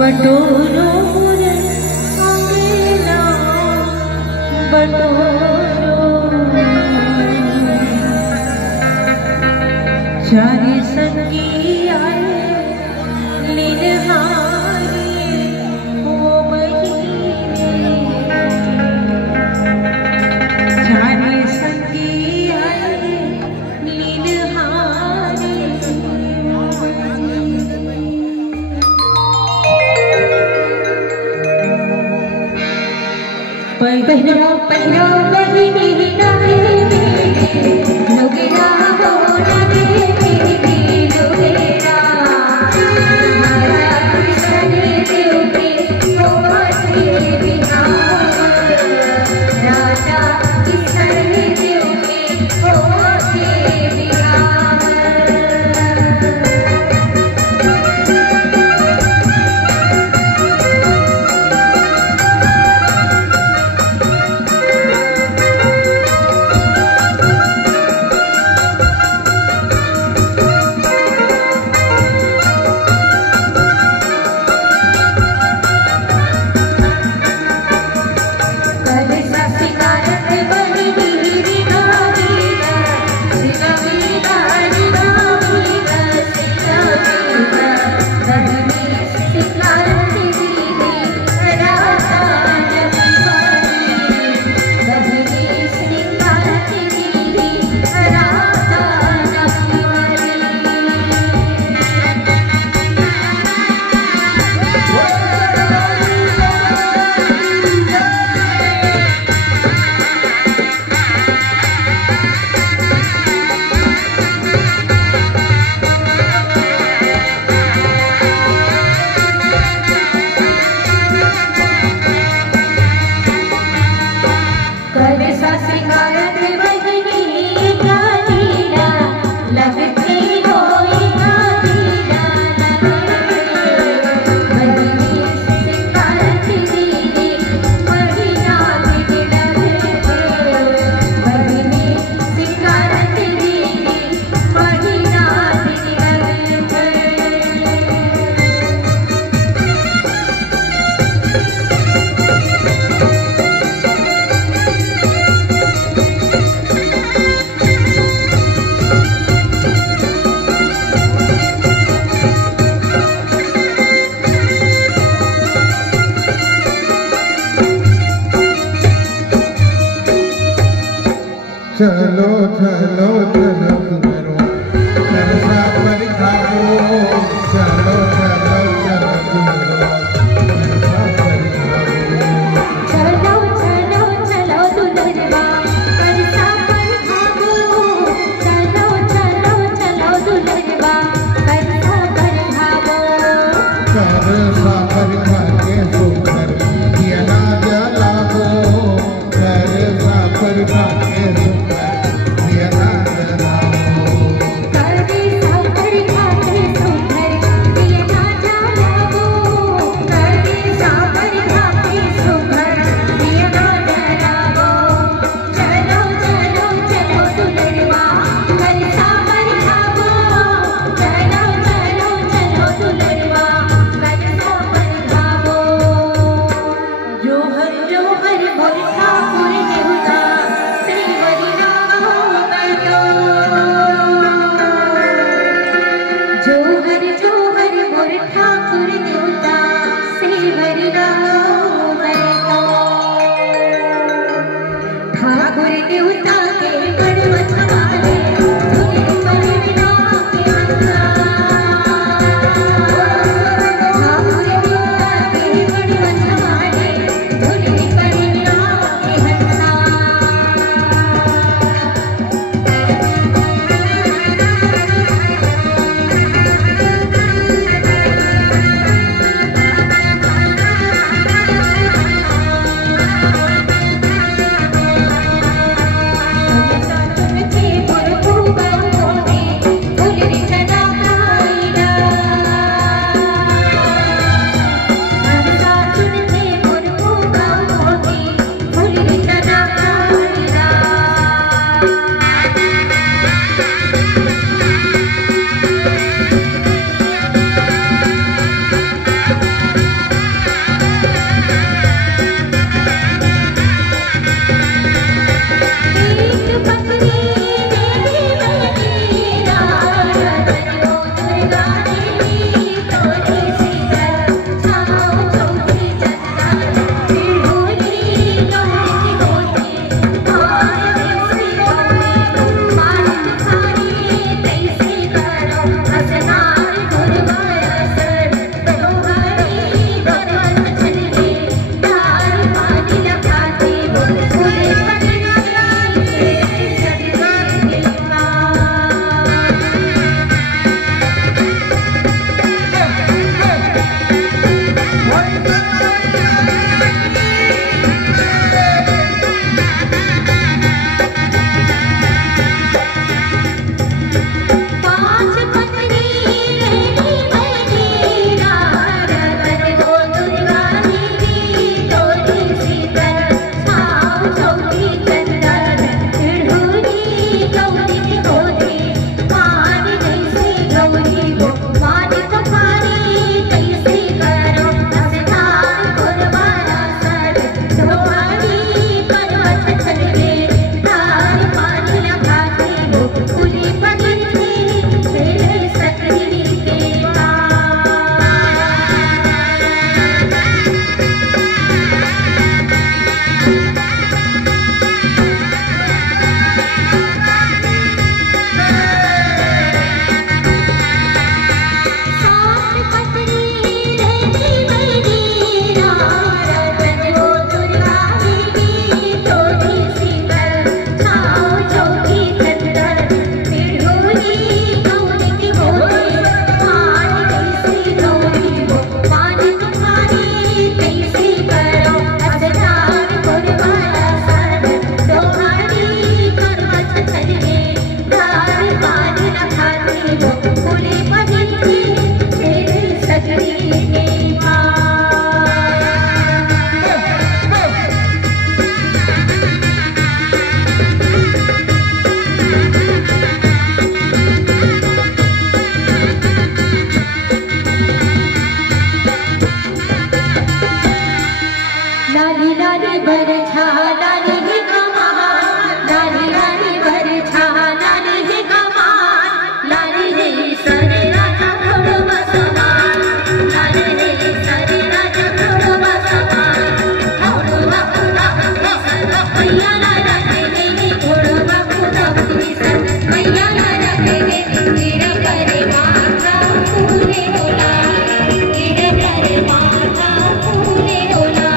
बटोरो मुरे अंगना बटोरो चारे संगी आए लिनहारे वो महीने चारे संगी आए लिनहारे पहरो पहरो बहिनी नारे लोगेरा हो नारे लोगेरा मारा कृष्ण देव के होते बिहार राजा कृष्ण देव के होते बिहार चलो चलो चलो किधरो नरसा पर खाओ चलो चलो चलो किधरो नरसा पर खाओ चलो चलो चलो दुल्हनवा नरसा पर खाओ चलो चलो चलो दुल्हनवा नरसा पर खाओ नरसा पर खाके सुकर ये ना जलाओ नरसा पर खाके चलो बरछा लाली है कमान, लाली लाली बरछा लाली है कमान, लाली है सरे राजा घोड़वा समान, लाली है सरे राजा घोड़वा समान, घोड़वा खुदा सर मैया ला रखे ने घोड़वा खुदा सर मैया ला रखे ने तेरा करे माथा फूले होला, तेरा करे माथा फूले होला।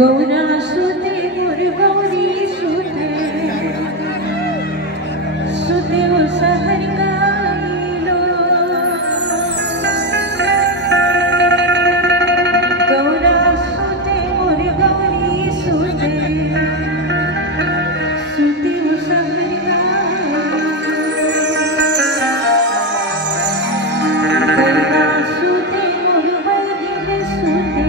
गौरा सुते मोर गौरी सुते, सुते ओ सहर गाइलो, गौरा सुते मोर गौरी सुते, सुते ओ सहर गाइलो, गौरा सुते मोर बलगिन सुते,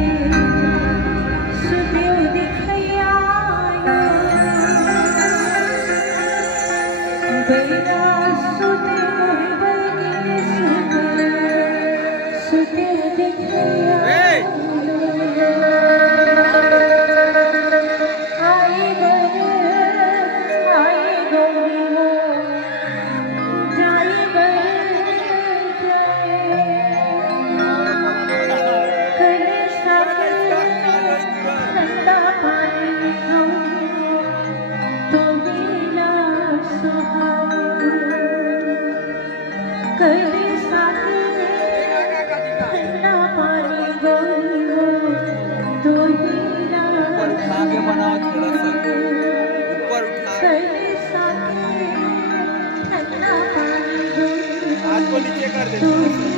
नीचे कर दे।